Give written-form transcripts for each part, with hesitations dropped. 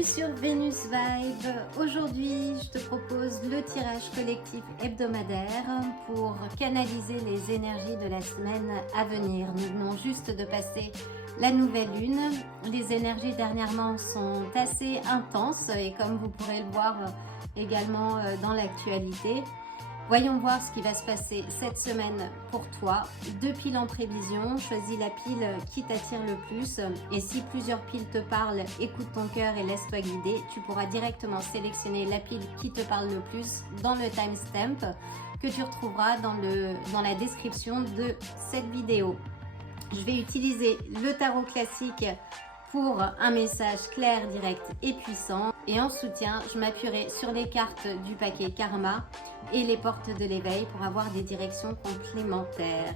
Bienvenue sur Vénus Vibe. Aujourd'hui, je te propose le tirage collectif hebdomadaire pour canaliser les énergies de la semaine à venir. Nous venons juste de passer la nouvelle lune. Les énergies dernièrement sont assez intenses et comme vous pourrez le voir également dans l'actualité. Voyons voir ce qui va se passer cette semaine pour toi. 2 piles en prévision, choisis la pile qui t'attire le plus. Et si plusieurs piles te parlent, écoute ton cœur et laisse-toi guider. Tu pourras directement sélectionner la pile qui te parle le plus dans le timestamp que tu retrouveras dans la description de cette vidéo. Je vais utiliser le tarot classique pour un message clair, direct et puissant. Et en soutien, je m'appuierai sur les cartes du paquet Karma et les portes de l'éveil pour avoir des directions complémentaires.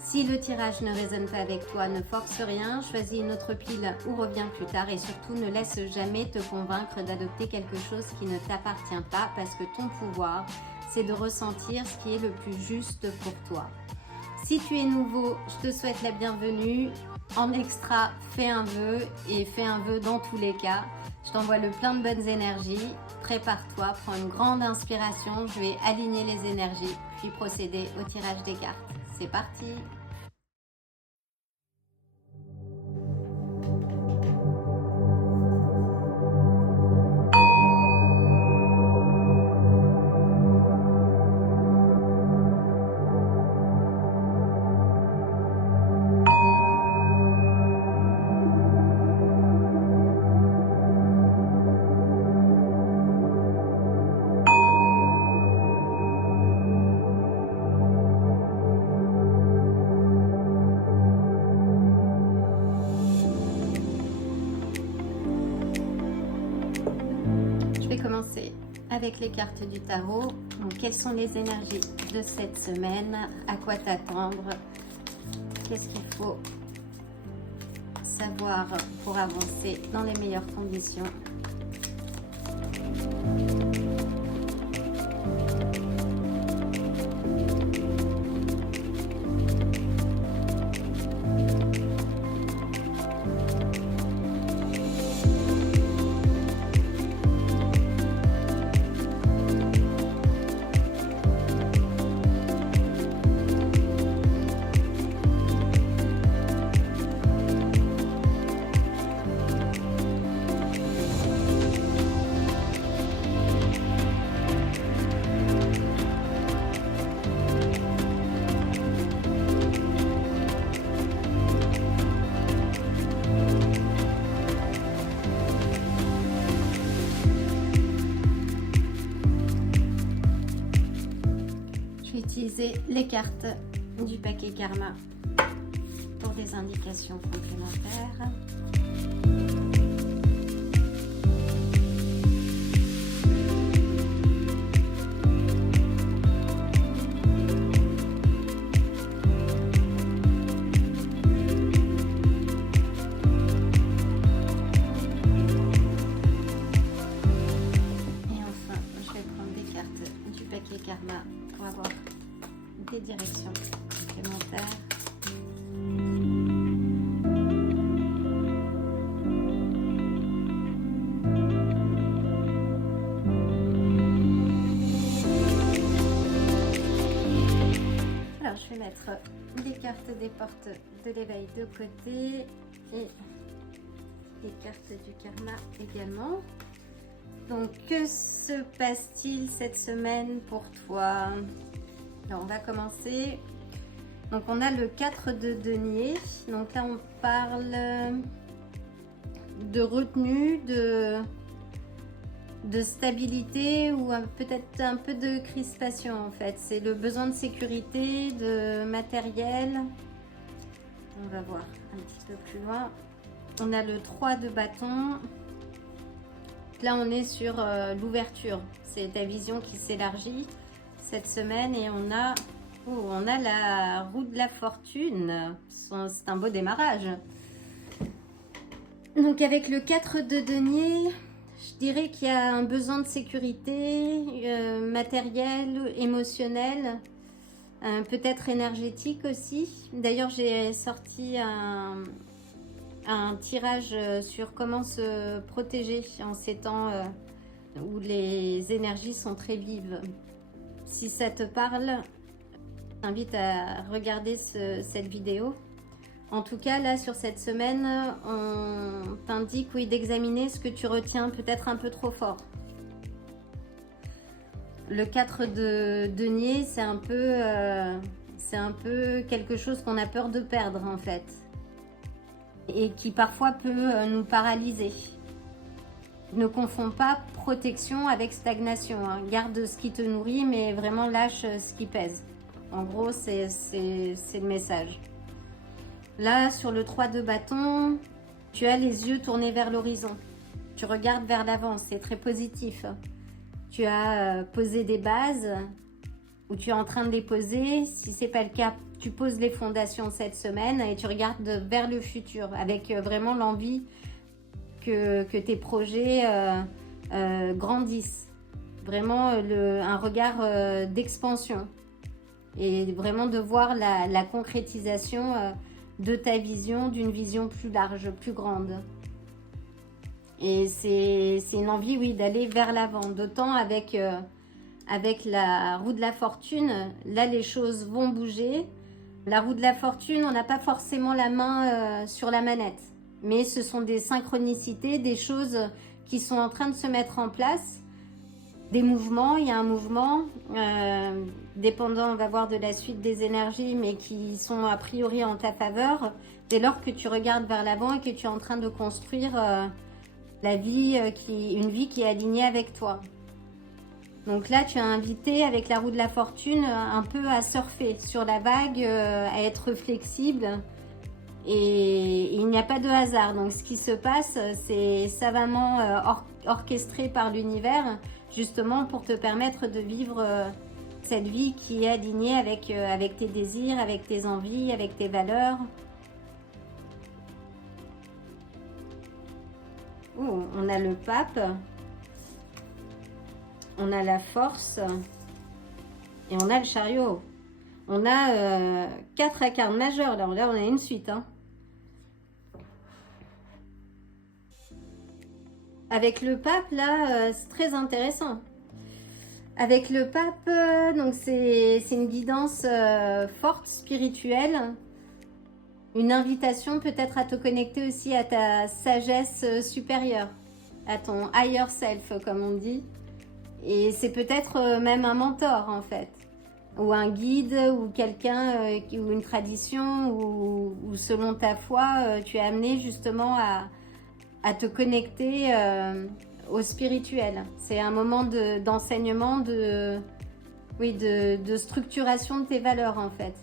Si le tirage ne résonne pas avec toi, ne force rien, choisis une autre pile ou reviens plus tard et surtout ne laisse jamais te convaincre d'adopter quelque chose qui ne t'appartient pas parce que ton pouvoir, c'est de ressentir ce qui est le plus juste pour toi. Si tu es nouveau, je te souhaite la bienvenue. En extra, fais un vœu et fais un vœu dans tous les cas. Je t'envoie le plein de bonnes énergies. Prépare-toi, prends une grande inspiration. Je vais aligner les énergies puis procéder au tirage des cartes. C'est parti! Je vais commencer avec les cartes du tarot. Donc, quelles sont les énergies de cette semaine? À quoi t'attendre? Qu'est-ce qu'il faut savoir pour avancer dans les meilleures conditions? Utiliser les cartes du paquet Karma pour des indications complémentaires. Et enfin, je vais prendre des cartes du paquet Karma pour avoir des directions complémentaires. Alors, je vais mettre les cartes des portes de l'éveil de côté et les cartes du karma également. Donc, que se passe-t-il cette semaine pour toi? Alors, on va commencer. Donc, on a le 4 de denier. Donc là, on parle de retenue, de stabilité ou peut-être un peu de crispation en fait. C'est le besoin de sécurité, de matériel. On va voir un petit peu plus loin. On a le 3 de bâton. Là, on est sur l'ouverture. C'est ta vision qui s'élargit cette semaine et on a la roue de la fortune. C'est un beau démarrage. Donc avec le 4 de denier, je dirais qu'il y a un besoin de sécurité matériel, émotionnel, peut-être énergétique aussi. D'ailleurs, j'ai sorti un tirage sur comment se protéger en ces temps où les énergies sont très vives. Si ça te parle, je t'invite à regarder cette vidéo. En tout cas, là, sur cette semaine, on t'indique, oui, d'examiner ce que tu retiens peut-être un peu trop fort. Le 4 de denier, c'est un peu quelque chose qu'on a peur de perdre, en fait. Et qui parfois peut nous paralyser. Ne confonds pas protection avec stagnation. Hein. Garde ce qui te nourrit, mais vraiment lâche ce qui pèse. En gros, c'est le message. Là, sur le 3 de bâton, tu as les yeux tournés vers l'horizon. Tu regardes vers l'avant, c'est très positif. Tu as posé des bases, ou tu es en train de les poser. Si ce n'est pas le cas, tu poses les fondations cette semaine et tu regardes vers le futur avec vraiment l'envie que tes projets grandissent. Vraiment un regard d'expansion et vraiment de voir la concrétisation de ta vision, d'une vision plus large, plus grande. Et c'est une envie, oui, d'aller vers l'avant. D'autant avec la roue de la fortune, là, les choses vont bouger. La roue de la fortune, on n'a pas forcément la main sur la manette. Mais ce sont des synchronicités, des choses qui sont en train de se mettre en place. Des mouvements, il y a un mouvement, dépendant, on va voir de la suite des énergies, mais qui sont a priori en ta faveur. Dès lors que tu regardes vers l'avant et que tu es en train de construire une vie qui est alignée avec toi. Donc là, tu as invité avec la roue de la fortune un peu à surfer sur la vague, à être flexible. Et il n'y a pas de hasard. Donc ce qui se passe, c'est savamment orchestré par l'univers, justement pour te permettre de vivre cette vie qui est alignée avec tes désirs, avec tes envies, avec tes valeurs. On a le pape, on a la force et on a le chariot. On a 4 arcanes majeures, là on a une suite. Hein. Avec le pape, là, c'est très intéressant. Avec le pape, donc c'est une guidance forte, spirituelle. Une invitation peut-être à te connecter aussi à ta sagesse supérieure, à ton higher self, comme on dit. Et c'est peut-être même un mentor, en fait. Ou un guide, ou quelqu'un, ou une tradition, ou selon ta foi, tu es amené justement à te connecter au spirituel. C'est un moment d'enseignement, de structuration de tes valeurs, en fait.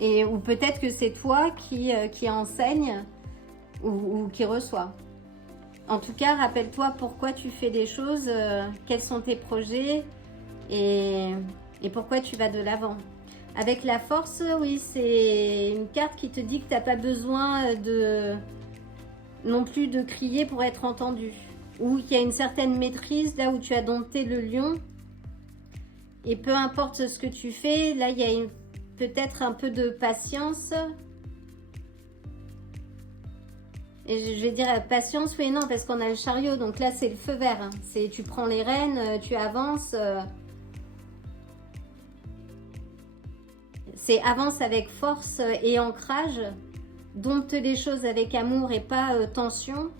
Ou peut-être que c'est toi qui enseigne ou qui reçoit. En tout cas, rappelle-toi pourquoi tu fais des choses, quels sont tes projets et pourquoi tu vas de l'avant. Avec la force, oui, c'est une carte qui te dit que tu n'as pas besoin non plus de crier pour être entendu. Ou qu'il y a une certaine maîtrise là où tu as dompté le lion. Et peu importe ce que tu fais, là il y a peut-être un peu de patience. Et je vais dire patience, oui et non, parce qu'on a le chariot, donc là c'est le feu vert. Hein. Tu prends les rênes, tu avances. C'est avance avec force et ancrage. Dompte les choses avec amour et pas tension.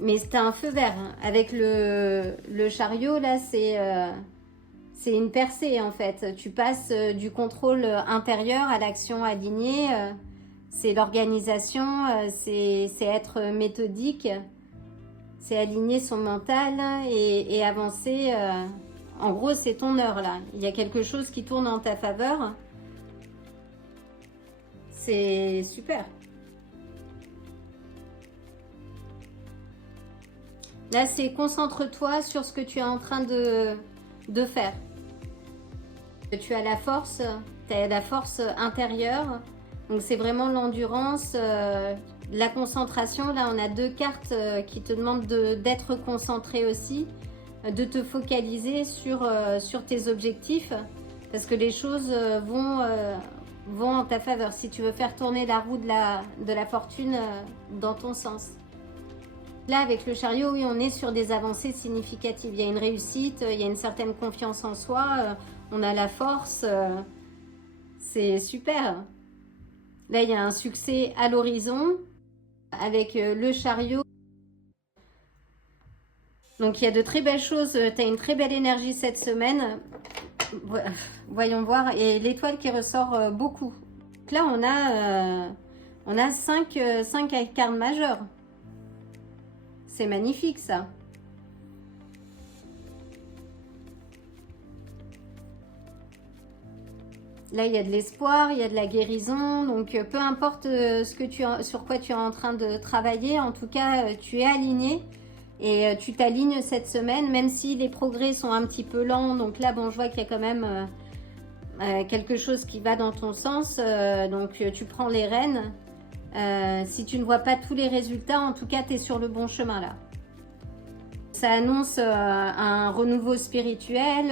Mais c'est un feu vert. Hein. Avec le chariot, là, c'est une percée, en fait. Tu passes du contrôle intérieur à l'action alignée. C'est l'organisation, c'est être méthodique. C'est aligner son mental et avancer. En gros, c'est ton heure, là. Il y a quelque chose qui tourne en ta faveur. C'est super. Là, c'est concentre-toi sur ce que tu es en train de faire. Tu as la force, tu as la force intérieure. Donc, c'est vraiment l'endurance, la concentration. Là, on a 2 cartes qui te demandent d'être concentré aussi, de te focaliser sur tes objectifs. Parce que les choses vont en ta faveur, si tu veux faire tourner la roue de la fortune dans ton sens. Là, avec le chariot, oui, on est sur des avancées significatives. Il y a une réussite, il y a une certaine confiance en soi, on a la force, c'est super. Là, il y a un succès à l'horizon avec le chariot. Donc, il y a de très belles choses. Tu as une très belle énergie cette semaine. Voyons voir. Et l'étoile qui ressort beaucoup. Donc là, on a 5 cartes majeures. C'est magnifique, ça. Là, il y a de l'espoir, il y a de la guérison. Donc, peu importe sur quoi tu es en train de travailler, en tout cas, tu es aligné. Et tu t'alignes cette semaine, même si les progrès sont un petit peu lents. Donc là, bon, je vois qu'il y a quand même quelque chose qui va dans ton sens. Donc, tu prends les rênes. Si tu ne vois pas tous les résultats, en tout cas, tu es sur le bon chemin là. Ça annonce un renouveau spirituel,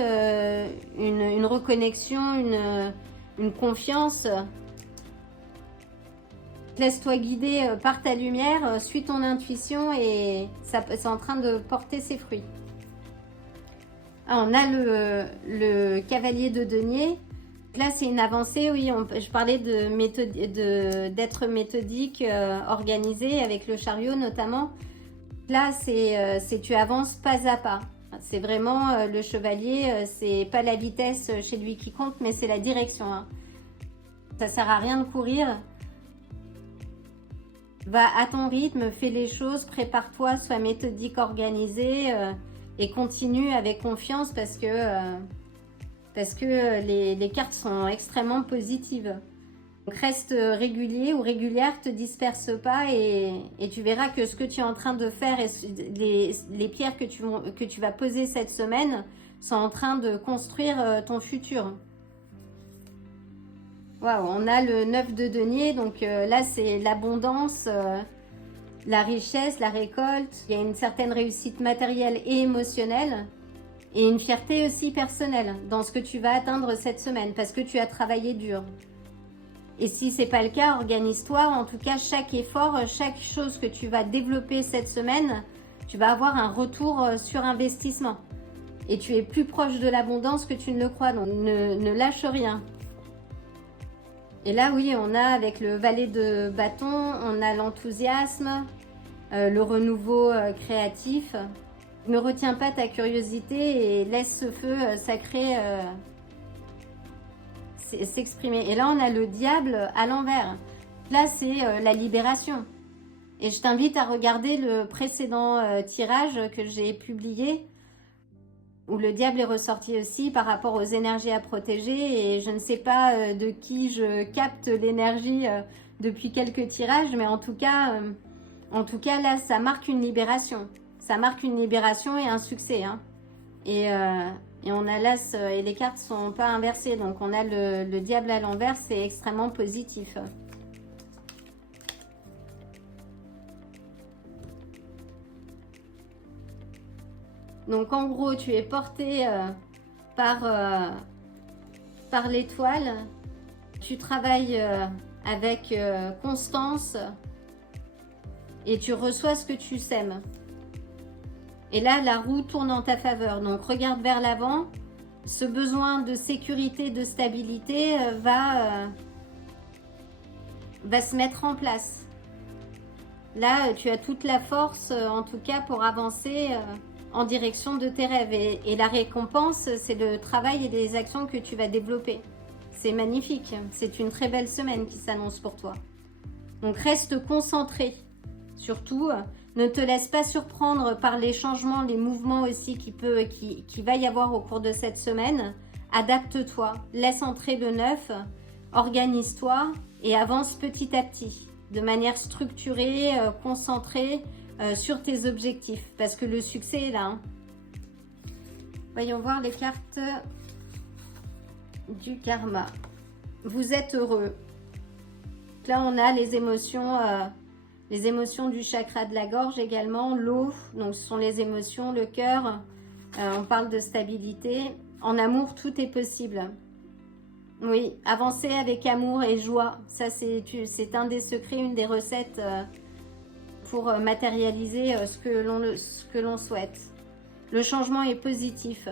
une reconnexion, une confiance. Laisse-toi guider par ta lumière, suis ton intuition et c'est en train de porter ses fruits. Alors, on a le cavalier de denier. Là, c'est une avancée, oui, je parlais d'être méthodique, organisé avec le chariot notamment. Là, c'est tu avances pas à pas. C'est vraiment le chevalier, c'est pas la vitesse chez lui qui compte, mais c'est la direction. Hein. Ça sert à rien de courir. Va à ton rythme, fais les choses, prépare-toi, sois méthodique, organisé et continue avec confiance parce que les cartes sont extrêmement positives. Donc reste régulier ou régulière, te disperse pas et tu verras que ce que tu es en train de faire et les pierres que tu vas poser cette semaine sont en train de construire ton futur. Waouh, on a le 9 de denier, donc là c'est l'abondance, la richesse, la récolte. Il y a une certaine réussite matérielle et émotionnelle et une fierté aussi personnelle dans ce que tu vas atteindre cette semaine parce que tu as travaillé dur. Et si c'est pas le cas, organise-toi. En tout cas, chaque effort, chaque chose que tu vas développer cette semaine, tu vas avoir un retour sur investissement. Et tu es plus proche de l'abondance que tu ne le crois, donc ne lâche rien. Et là, oui, on a avec le valet de bâton, on a l'enthousiasme, le renouveau créatif. Ne retiens pas ta curiosité et laisse ce feu sacré s'exprimer. Et là, on a le diable à l'envers. Là, c'est la libération. Et je t'invite à regarder le précédent tirage que j'ai publié, où le diable est ressorti aussi par rapport aux énergies à protéger. Et je ne sais pas de qui je capte l'énergie depuis quelques tirages, mais en tout cas, là, ça marque une libération. Ça marque une libération et un succès. Hein. Et on a l'as et les cartes sont pas inversées. Donc, on a le diable à l'envers, c'est extrêmement positif. Donc en gros, tu es porté par l'étoile. Tu travailles avec constance et tu reçois ce que tu sèmes. Et là, la roue tourne en ta faveur. Donc regarde vers l'avant. Ce besoin de sécurité, de stabilité va se mettre en place. Là, tu as toute la force, en tout cas, pour avancer en direction de tes rêves. Et la récompense, c'est le travail et les actions que tu vas développer. C'est magnifique. C'est une très belle semaine qui s'annonce pour toi. Donc, reste concentré. Surtout, ne te laisse pas surprendre par les changements, les mouvements aussi qui va y avoir au cours de cette semaine. Adapte-toi. Laisse entrer le neuf. Organise-toi et avance petit à petit. De manière structurée, concentrée sur tes objectifs. Parce que le succès est là. Hein. Voyons voir les cartes du karma. Vous êtes heureux. Là, on a les émotions du chakra de la gorge également. L'eau, donc ce sont les émotions, le cœur. On parle de stabilité. En amour, tout est possible. Oui, avancer avec amour et joie. Ça, c'est un des secrets, une des recettes pour matérialiser ce que l'on souhaite. Le changement est positif.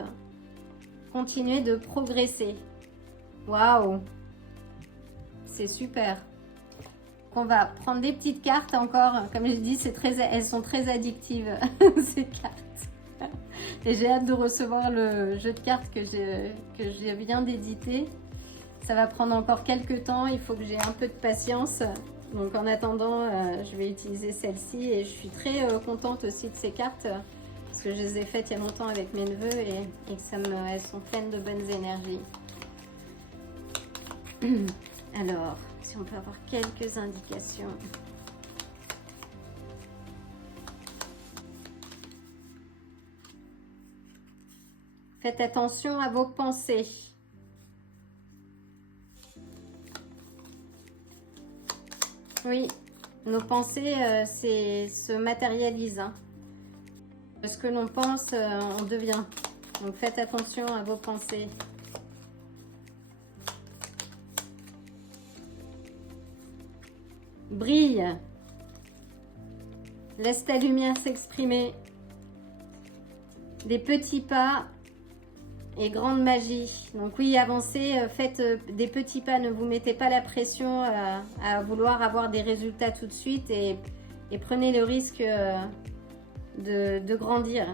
Continuez de progresser. Waouh! C'est super. On va prendre des petites cartes encore. Comme je dis, elles sont très addictives, ces cartes. Et j'ai hâte de recevoir le jeu de cartes que je viens d'éditer. Ça va prendre encore quelques temps. Il faut que j'ai un peu de patience. Donc en attendant, je vais utiliser celle-ci. Et je suis très contente aussi de ces cartes. Parce que je les ai faites il y a longtemps avec mes neveux. Et que elles sont pleines de bonnes énergies. Alors, si on peut avoir quelques indications. Faites attention à vos pensées. Oui, nos pensées se matérialisent. Hein. Ce que l'on pense, on devient. Donc faites attention à vos pensées. Brille. Laisse ta lumière s'exprimer. Des petits pas et grande magie. Donc oui, avancez, faites des petits pas. Ne vous mettez pas la pression à vouloir avoir des résultats tout de suite et prenez le risque de grandir.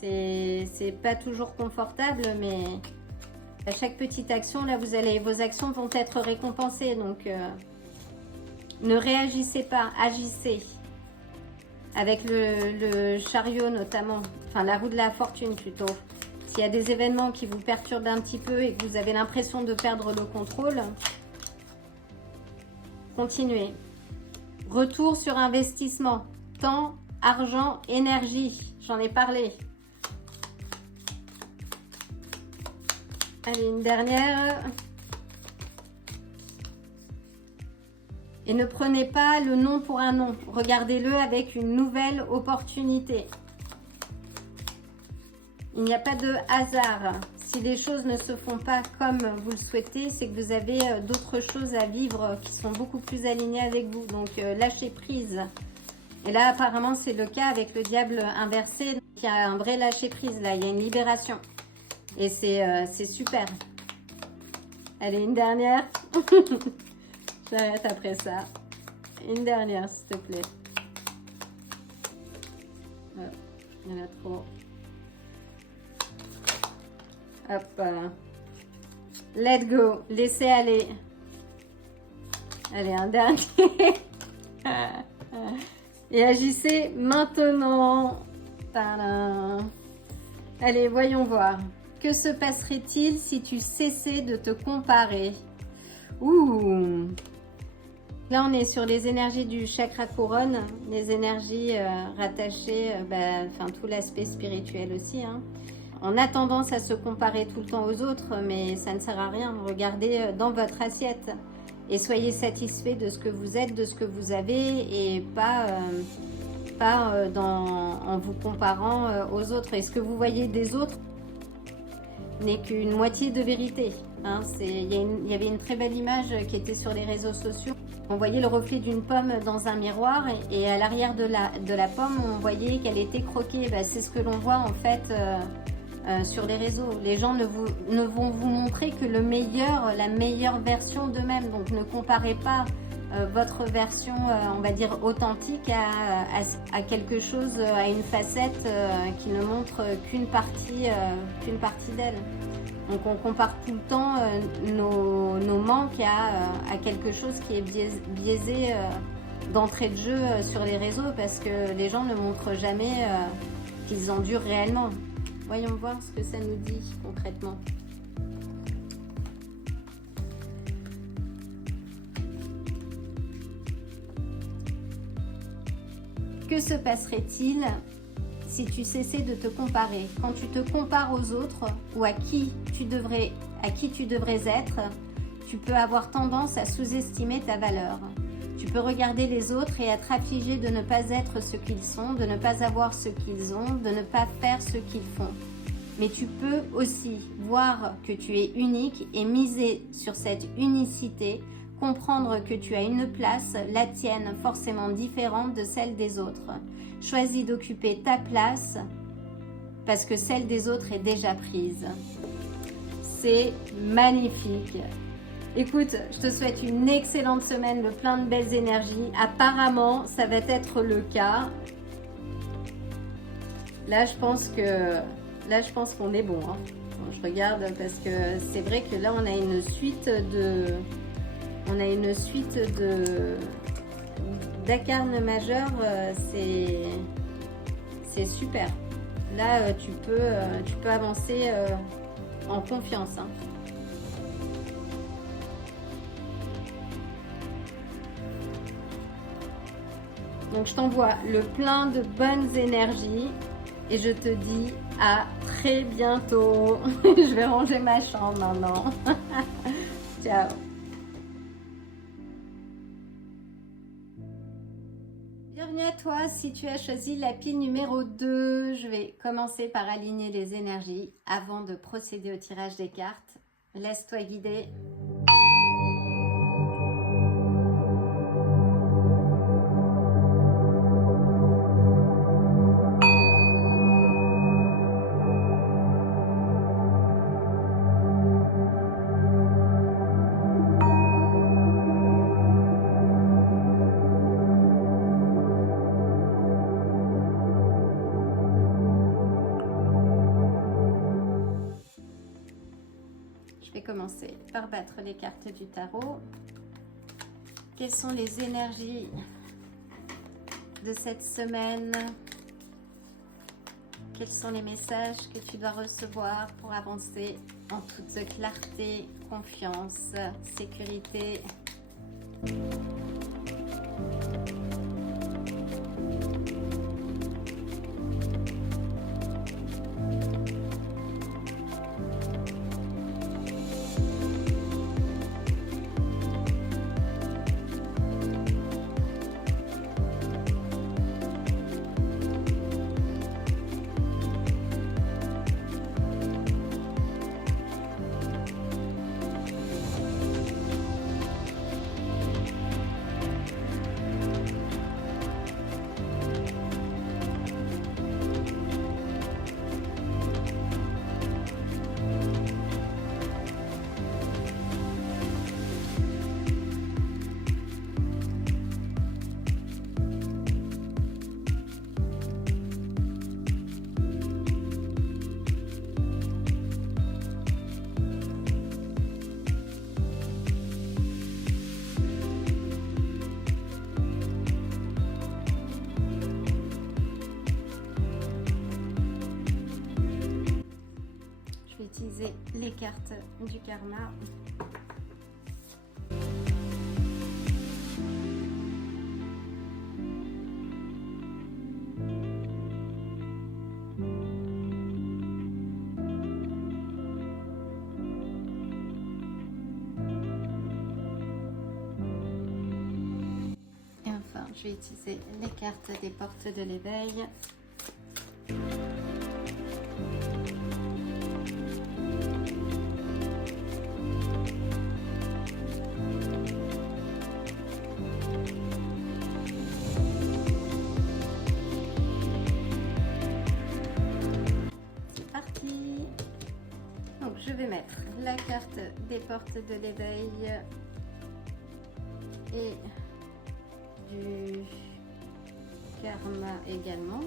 C'est pas toujours confortable, mais à chaque petite action, là, vos actions vont être récompensées. Donc ne réagissez pas, agissez. Avec le chariot notamment, enfin la roue de la fortune plutôt. S'il y a des événements qui vous perturbent un petit peu et que vous avez l'impression de perdre le contrôle, continuez. Retour sur investissement, temps, argent, énergie, j'en ai parlé. Allez, une dernière. Et ne prenez pas le non pour un non. Regardez-le avec une nouvelle opportunité. Il n'y a pas de hasard. Si les choses ne se font pas comme vous le souhaitez, c'est que vous avez d'autres choses à vivre qui sont beaucoup plus alignées avec vous. Donc, lâchez prise. Et là, apparemment, c'est le cas avec le diable inversé. Il y a un vrai lâcher prise là. Il y a une libération. Et c'est super. Allez, une dernière. J'arrête après ça. Une dernière, s'il te plaît. Oh, il y en a trop. Hop. Let go. Laissez aller. Allez, un dernier. Et agissez maintenant. Tadam. Allez, voyons voir. Que se passerait-il si tu cessais de te comparer? Ouh. Là, on est sur les énergies du chakra couronne, les énergies rattachées, enfin tout l'aspect spirituel aussi. Hein. On a tendance à se comparer tout le temps aux autres, mais ça ne sert à rien. Regardez dans votre assiette et soyez satisfait de ce que vous êtes, de ce que vous avez et pas en vous comparant aux autres. Et ce que vous voyez des autres n'est qu'une moitié de vérité. Hein. Il y avait une très belle image qui était sur les réseaux sociaux. On voyait le reflet d'une pomme dans un miroir et à l'arrière de la pomme, on voyait qu'elle était croquée. C'est ce que l'on voit en fait sur les réseaux. Les gens ne vont vous montrer que la meilleure version d'eux-mêmes. Donc ne comparez pas votre version, on va dire, authentique à quelque chose, à une facette qui ne montre qu'une partie d'elle. Donc on compare tout le temps nos manques à quelque chose qui est biaisé d'entrée de jeu sur les réseaux parce que les gens ne montrent jamais qu'ils endurent réellement. Voyons voir ce que ça nous dit concrètement. Que se passerait-il si tu cessais de te comparer? Quand tu te compares aux autres ou à qui tu devrais être, tu peux avoir tendance à sous-estimer ta valeur. Tu peux regarder les autres et être affligé de ne pas être ce qu'ils sont, de ne pas avoir ce qu'ils ont, de ne pas faire ce qu'ils font. mais tu peux aussi voir que tu es unique et miser sur cette unicité, comprendre que tu as une place, la tienne, forcément différente de celle des autres. Choisis d'occuper ta place parce que celle des autres est déjà prise. C'est magnifique. Écoute, je te souhaite une excellente semaine de plein de belles énergies. Apparemment, ça va être le cas. Là, je pense qu'on est bon. Hein. Bon, je regarde parce que c'est vrai que là, on a une suite d'incarnes majeurs. C'est super. Là, tu peux avancer en confiance. Hein. Donc, je t'envoie le plein de bonnes énergies et je te dis à très bientôt. Je vais ranger ma chambre maintenant. Ciao. Bienvenue à toi si tu as choisi la pile numéro 2. Je vais commencer par aligner les énergies avant de procéder au tirage des cartes. Laisse-toi guider. Je vais commencer par battre les cartes du tarot. Quelles sont les énergies de cette semaine? Quels sont les messages que tu dois recevoir pour avancer en toute clarté, confiance, sécurité? Utiliser les cartes du karma. Et enfin, je vais utiliser les cartes des portes de l'éveil. Donc je vais mettre la carte des portes de l'éveil et du karma également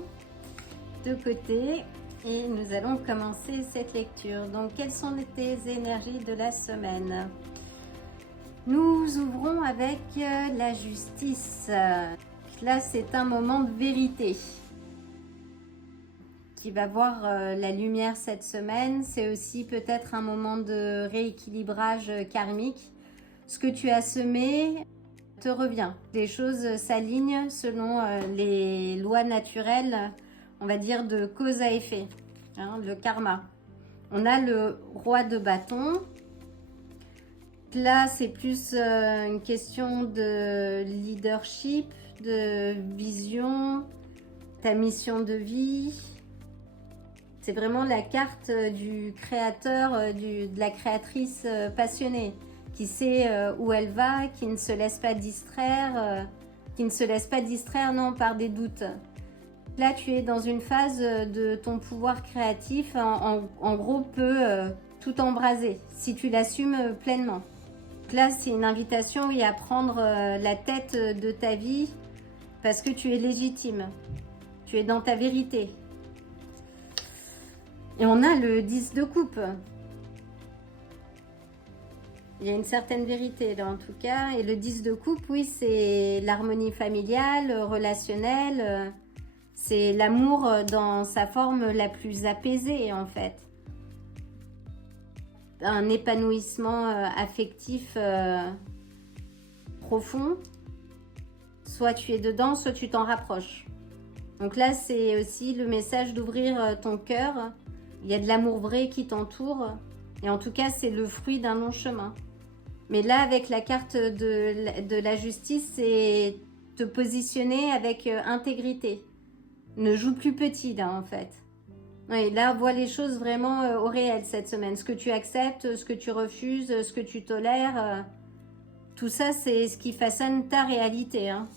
de côté et nous allons commencer cette lecture. Donc quelles sont tes énergies de la semaine? Nous ouvrons avec la justice. Là c'est un moment de vérité qui va voir la lumière cette semaine. C'est aussi peut-être un moment de rééquilibrage karmique. Ce que tu as semé te revient. Les choses s'alignent selon les lois naturelles, on va dire de cause à effet, hein, le karma. On a le roi de bâton. Là, c'est plus une question de leadership, de vision, ta mission de vie. C'est vraiment la carte du créateur, de la créatrice passionnée, qui sait où elle va, qui ne se laisse pas distraire, non, par des doutes. Là, tu es dans une phase de ton pouvoir créatif, en gros, peut tout embraser, si tu l'assumes pleinement. Donc là, c'est une invitation, oui, à prendre la tête de ta vie, parce que tu es légitime, tu es dans ta vérité. Et on a le 10 de coupe. Il y a une certaine vérité là en tout cas. Et le 10 de coupe, oui, c'est l'harmonie familiale, relationnelle. C'est l'amour dans sa forme la plus apaisée en fait. Un épanouissement affectif profond. Soit tu es dedans, soit tu t'en rapproches. Donc là, c'est aussi le message d'ouvrir ton cœur. Il y a de l'amour vrai qui t'entoure. Et en tout cas, c'est le fruit d'un long chemin. Mais là, avec la carte de la justice, c'est te positionner avec intégrité. Ne joue plus petit, là, en fait. Oui, là, vois les choses vraiment au réel cette semaine. Ce que tu acceptes, ce que tu refuses, ce que tu tolères. Tout ça, c'est ce qui façonne ta réalité. Hein.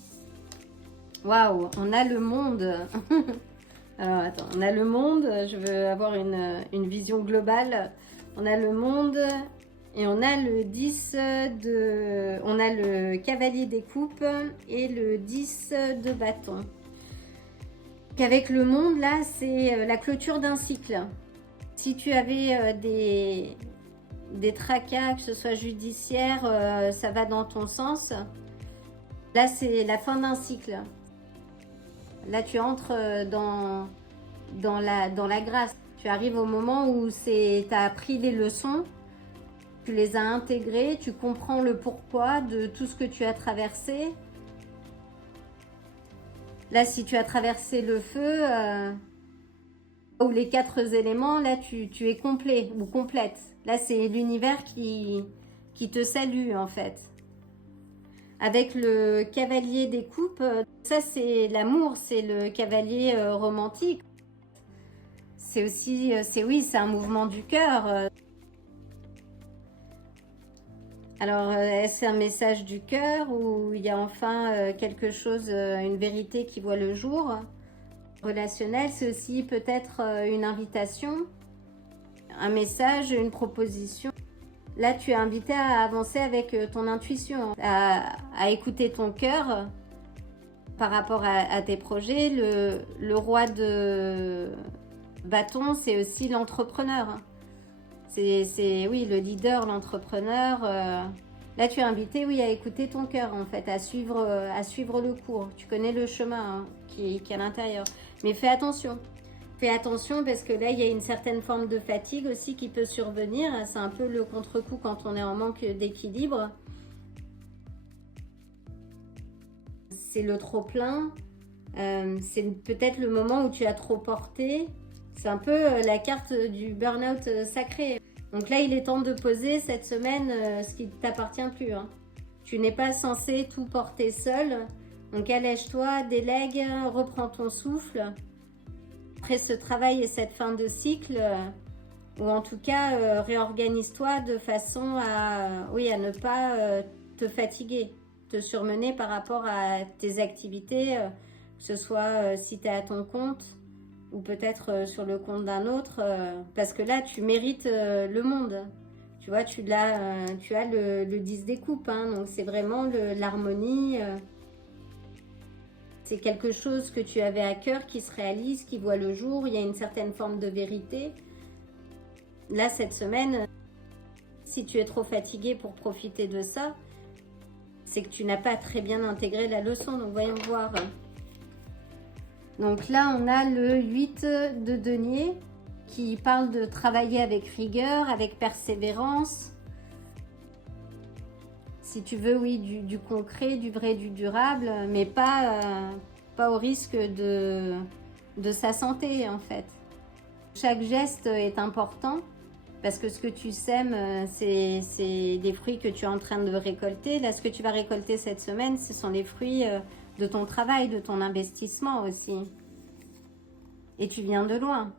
Waouh, on a le monde. Alors, attends, on a le monde. Je veux avoir une vision globale. On a le monde et on a le 10 de... On a le cavalier des coupes et le 10 de bâton. Qu'avec le monde, là, c'est la clôture d'un cycle. Si tu avais des tracas, que ce soit judiciaire, ça va dans ton sens. Là, c'est la fin d'un cycle. Là, tu entres dans la grâce. Tu arrives au moment où tu as appris les leçons, tu les as intégrées, tu comprends le pourquoi de tout ce que tu as traversé. Là, si tu as traversé le feu, ou les 4 éléments, là, tu es complet ou complète. Là, c'est l'univers qui te salue, en fait. Avec le cavalier des coupes, ça, c'est l'amour, c'est le cavalier romantique. C'est aussi, c'est un mouvement du cœur. Alors, est-ce un message du cœur ou il y a enfin quelque chose, une vérité qui voit le jour? Relationnel, c'est aussi peut-être une invitation, un message, une proposition. Là, tu es invité à avancer avec ton intuition, à écouter ton cœur par rapport à tes projets. Le roi de bâton, c'est aussi l'entrepreneur. C'est oui, le leader, l'entrepreneur. Là, tu es invité, oui, à écouter ton cœur, en fait, à suivre le cours. Tu connais le chemin hein, qui est à l'intérieur. Mais fais attention. Fais attention parce que là, il y a une certaine forme de fatigue aussi qui peut survenir. C'est un peu le contre-coup quand on est en manque d'équilibre. C'est le trop-plein. C'est peut-être le moment où tu as trop porté. C'est un peu la carte du burn-out sacré. Donc là, il est temps de poser cette semaine ce qui ne t'appartient plus. Hein. Tu n'es pas censé tout porter seul. Donc allège-toi, délègue, reprends ton souffle. Après ce travail et cette fin de cycle, ou en tout cas, réorganise-toi de façon à ne pas te fatiguer, te surmener par rapport à tes activités, que ce soit si tu es à ton compte, ou peut-être sur le compte d'un autre, parce que là, tu mérites le monde. Tu vois, tu as le 10 des coupes, hein, donc c'est vraiment l'harmonie. C'est quelque chose que tu avais à cœur qui se réalise, qui voit le jour. Il y a une certaine forme de vérité. Là, cette semaine, si tu es trop fatigué pour profiter de ça, c'est que tu n'as pas très bien intégré la leçon. Donc, voyons voir. Donc là, on a le 8 de denier qui parle de travailler avec rigueur, avec persévérance. Si tu veux, oui, du concret, du vrai, du durable, mais pas au risque de sa santé, en fait. Chaque geste est important parce que ce que tu sèmes, c'est des fruits que tu es en train de récolter. Là, ce que tu vas récolter cette semaine, ce sont les fruits de ton travail, de ton investissement aussi. Et tu viens de loin.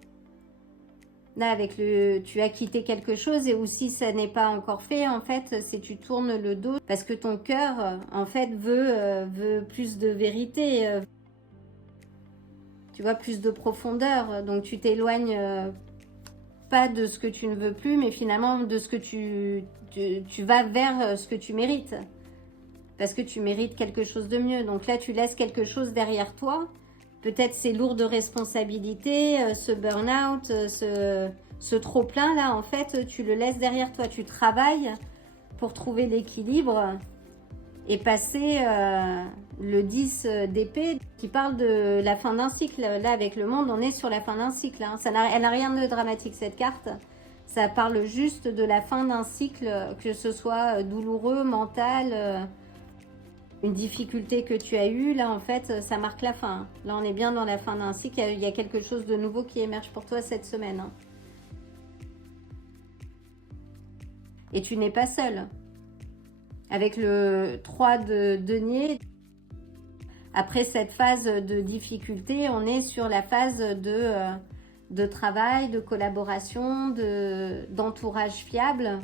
Là, avec tu as quitté quelque chose et ou si ça n'est pas encore fait, en fait, c'est tu tournes le dos parce que ton cœur, en fait, veut plus de vérité, tu vois, plus de profondeur. Donc, tu t'éloignes pas de ce que tu ne veux plus, mais finalement de ce que tu vas vers ce que tu mérites. Parce que tu mérites quelque chose de mieux. Donc là, tu laisses quelque chose derrière toi. Peut-être ces lourdes responsabilités, ce burn-out, ce trop-plein là, en fait, tu le laisses derrière toi. Tu travailles pour trouver l'équilibre et passer le 10 d'épée qui parle de la fin d'un cycle. Là, avec le monde, on est sur la fin d'un cycle. Hein. Elle n'a rien de dramatique, cette carte. Ça parle juste de la fin d'un cycle, que ce soit douloureux, mental, une difficulté que tu as eue. Là, en fait, ça marque la fin. Là, on est bien dans la fin d'un cycle. Il y a quelque chose de nouveau qui émerge pour toi cette semaine. Hein. Et tu n'es pas seule. Avec le 3 de denier, après cette phase de difficulté, on est sur la phase de travail, de collaboration, d'entourage fiable.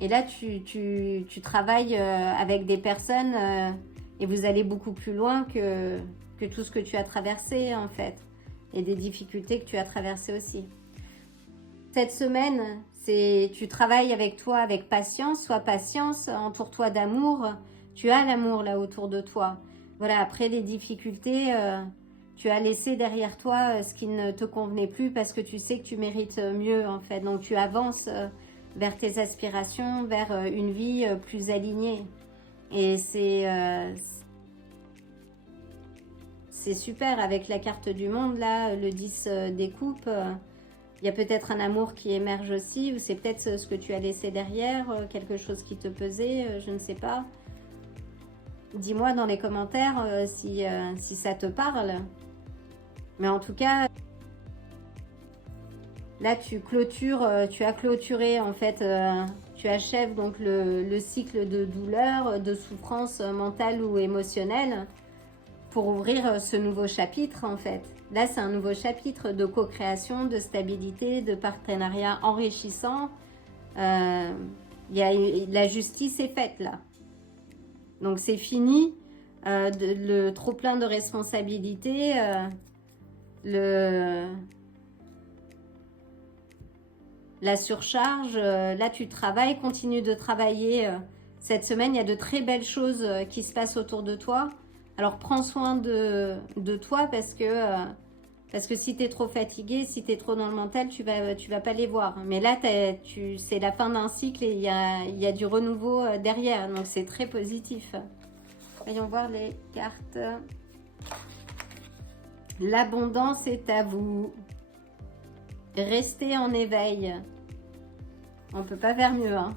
Et là, tu travailles avec des personnes et vous allez beaucoup plus loin que tout ce que tu as traversé, en fait. Et des difficultés que tu as traversées aussi. Cette semaine, tu travailles avec toi avec patience, sois patience, entoure-toi d'amour. Tu as l'amour là autour de toi. Voilà, après les difficultés, tu as laissé derrière toi ce qui ne te convenait plus parce que tu sais que tu mérites mieux, en fait. Donc tu avances vers tes aspirations, vers une vie plus alignée. Et c'est super avec la carte du monde, là, le 10 des coupes. Il y a peut-être un amour qui émerge aussi, ou c'est peut-être ce que tu as laissé derrière, quelque chose qui te pesait, je ne sais pas. Dis-moi dans les commentaires si ça te parle. Mais en tout cas, là tu clôtures, tu as clôturé en fait, tu achèves donc le cycle de douleur, de souffrance mentale ou émotionnelle pour ouvrir ce nouveau chapitre en fait. Là c'est un nouveau chapitre de co-création, de stabilité, de partenariat enrichissant. La justice est faite là. Donc c'est fini, le trop plein de responsabilités, la surcharge. Là tu travailles, continue de travailler. Cette semaine, il y a de très belles choses qui se passent autour de toi. Alors prends soin de toi parce que si tu es trop fatigué, si tu es trop dans le mental, tu vas pas les voir. Mais là, c'est la fin d'un cycle et il y a du renouveau derrière. Donc c'est très positif. Voyons voir les cartes. L'abondance est à vous. Restez en éveil. On ne peut pas faire mieux. Hein.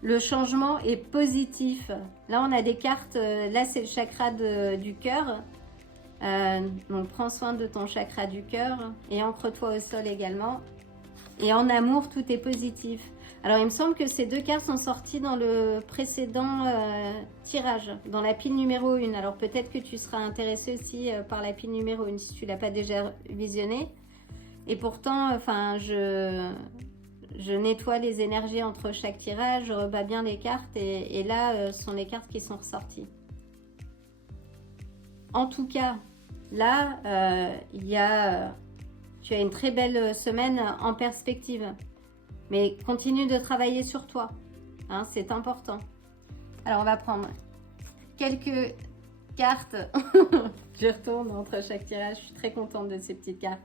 Le changement est positif. Là, on a des cartes. Là, c'est le chakra du cœur. Donc, prends soin de ton chakra du cœur. Et ancre-toi au sol également. Et en amour, tout est positif. Alors, il me semble que ces deux cartes sont sorties dans le précédent tirage, dans la pile numéro 1. Alors, peut-être que tu seras intéressé aussi par la pile numéro 1 si tu ne l'as pas déjà visionnée. Et pourtant, enfin, je nettoie les énergies entre chaque tirage, je rebats bien les cartes. Et là, ce sont les cartes qui sont ressorties. En tout cas, là, tu as une très belle semaine en perspective. Mais continue de travailler sur toi. Hein, c'est important. Alors, on va prendre quelques cartes. Je retourne entre chaque tirage. Je suis très contente de ces petites cartes.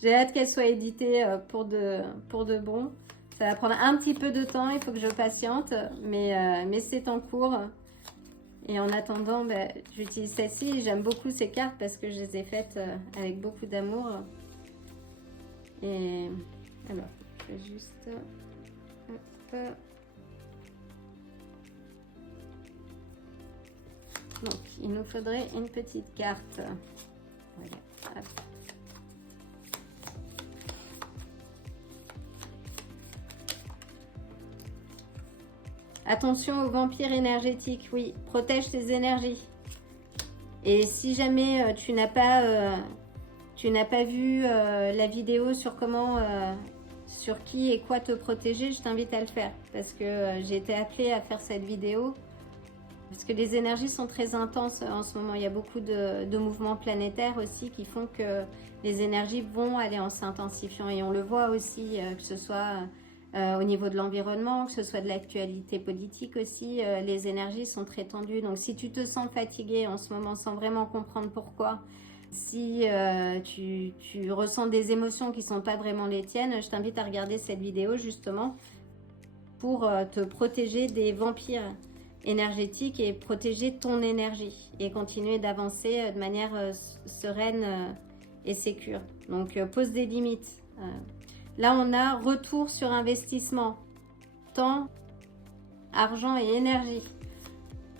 J'ai hâte qu'elles soient éditées pour de bon. Ça va prendre un petit peu de temps. Il faut que je patiente. Mais c'est en cours. Et en attendant, j'utilise celle-ci. J'aime beaucoup ces cartes parce que je les ai faites avec beaucoup d'amour. Et alors, je vais juste... Hop. Donc, il nous faudrait une petite carte. Voilà. Hop. Attention aux vampires énergétiques, oui, protège tes énergies. Et si jamais tu n'as pas tu n'as pas vu la vidéo sur comment, sur qui et quoi te protéger, je t'invite à le faire. Parce que j'ai été appelée à faire cette vidéo. Parce que les énergies sont très intenses en ce moment. Il y a beaucoup de mouvements planétaires aussi qui font que les énergies vont aller en s'intensifiant. Et on le voit aussi, que ce soit au niveau de l'environnement, que ce soit de l'actualité politique aussi, les énergies sont très tendues. Donc si tu te sens fatigué en ce moment sans vraiment comprendre pourquoi, si tu ressens des émotions qui ne sont pas vraiment les tiennes, je t'invite à regarder cette vidéo justement pour te protéger des vampires énergétique et protéger ton énergie et continuer d'avancer de manière sereine et sécure. Donc pose des limites. Là on a retour sur investissement, temps, argent et énergie.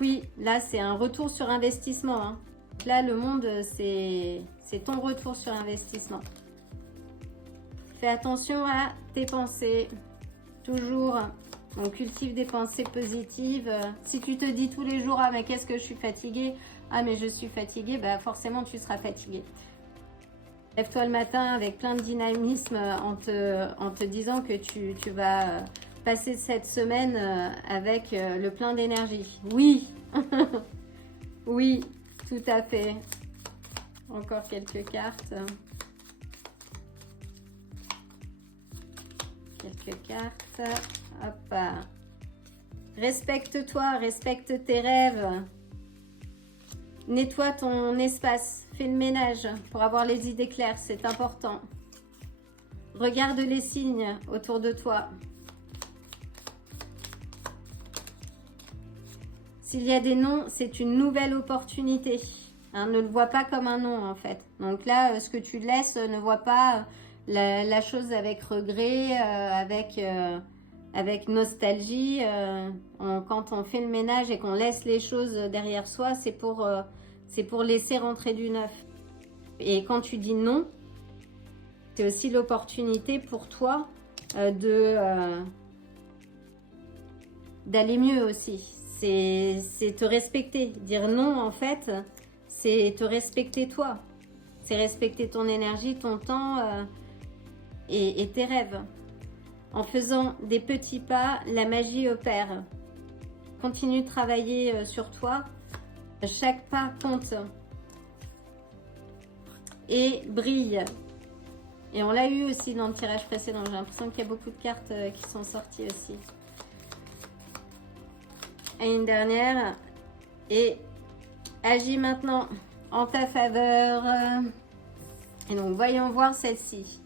Oui, là c'est un retour sur investissement, hein. Là le monde c'est ton retour sur investissement. Fais attention à tes pensées, toujours. Donc cultive des pensées positives. Si tu te dis tous les jours, ah mais qu'est-ce que je suis fatiguée, ah mais je suis fatiguée, bah forcément tu seras fatigué. Lève-toi le matin avec plein de dynamisme en te disant que tu vas passer cette semaine avec le plein d'énergie. Oui, oui, tout à fait. Encore quelques cartes. Quelques cartes. Hop. Respecte-toi, respecte tes rêves. Nettoie ton espace, fais le ménage pour avoir les idées claires, c'est important. Regarde les signes autour de toi. S'il y a des noms, c'est une nouvelle opportunité. Hein, ne le vois pas comme un nom en fait. Donc là, ce que tu laisses, ne vois pas la chose avec regret, avec nostalgie. Quand on fait le ménage et qu'on laisse les choses derrière soi, c'est pour laisser rentrer du neuf. Et quand tu dis non, c'est aussi l'opportunité pour toi d'aller mieux aussi. C'est te respecter. Dire non, en fait, c'est te respecter toi. C'est respecter ton énergie, ton temps et tes rêves. En faisant des petits pas, la magie opère. Continue de travailler sur toi. Chaque pas compte. Et brille. Et on l'a eu aussi dans le tirage précédent. J'ai l'impression qu'il y a beaucoup de cartes qui sont sorties aussi. Et une dernière. Et agis maintenant en ta faveur. Et donc, voyons voir celle-ci.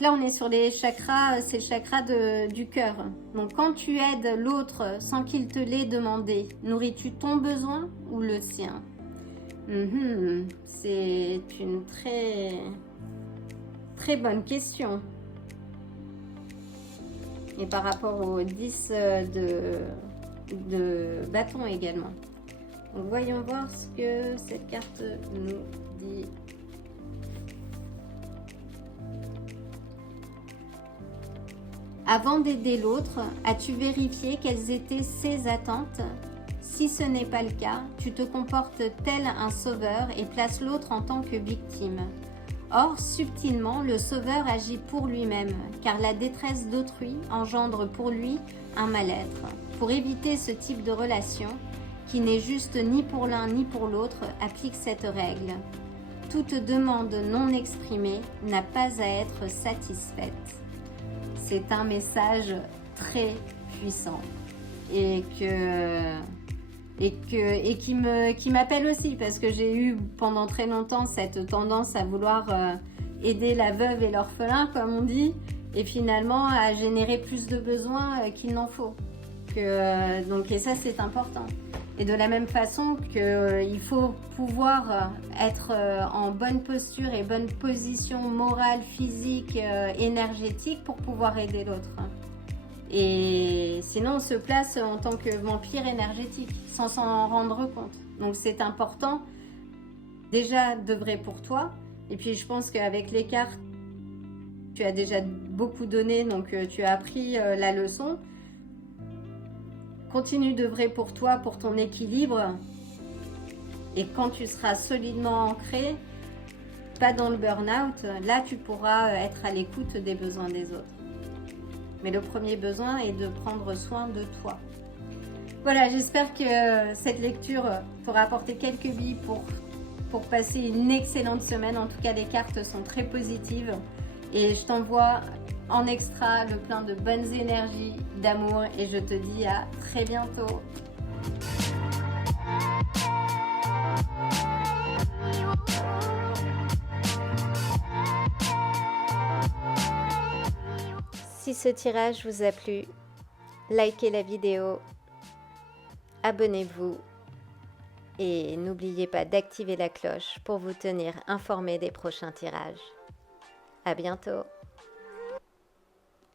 Là, on est sur les chakras, c'est le chakra du cœur. Donc, quand tu aides l'autre sans qu'il te l'ait demandé, nourris-tu ton besoin ou le sien? C'est une très, très bonne question. Et par rapport au 10 de bâton également. Donc, voyons voir ce que cette carte nous dit. Avant d'aider l'autre, as-tu vérifié quelles étaient ses attentes? Si ce n'est pas le cas, tu te comportes tel un sauveur et places l'autre en tant que victime. Or, subtilement, le sauveur agit pour lui-même, car la détresse d'autrui engendre pour lui un mal-être. Pour éviter ce type de relation, qui n'est juste ni pour l'un ni pour l'autre, applique cette règle. Toute demande non exprimée n'a pas à être satisfaite. C'est un message très puissant et qui m'appelle aussi, parce que j'ai eu pendant très longtemps cette tendance à vouloir aider la veuve et l'orphelin, comme on dit, et finalement à générer plus de besoins qu'il n'en faut. Et ça, c'est important. Et de la même façon qu'il faut pouvoir être en bonne posture et bonne position morale, physique, énergétique pour pouvoir aider l'autre. Et sinon, on se place en tant que vampire énergétique sans s'en rendre compte. Donc, c'est important déjà d'œuvrer pour toi. Et puis, je pense qu'avec les cartes, tu as déjà beaucoup donné, donc tu as appris la leçon. Continue d'œuvrer pour toi, pour ton équilibre. Et quand tu seras solidement ancré, pas dans le burn-out, là tu pourras être à l'écoute des besoins des autres. Mais le premier besoin est de prendre soin de toi. Voilà, j'espère que cette lecture t'aura apporté quelques billes pour passer une excellente semaine. En tout cas, les cartes sont très positives. Et je t'envoie en extra le plein de bonnes énergies, d'amour. Et je te dis à très bientôt. Si ce tirage vous a plu, likez la vidéo, abonnez-vous et n'oubliez pas d'activer la cloche pour vous tenir informé des prochains tirages. À bientôt!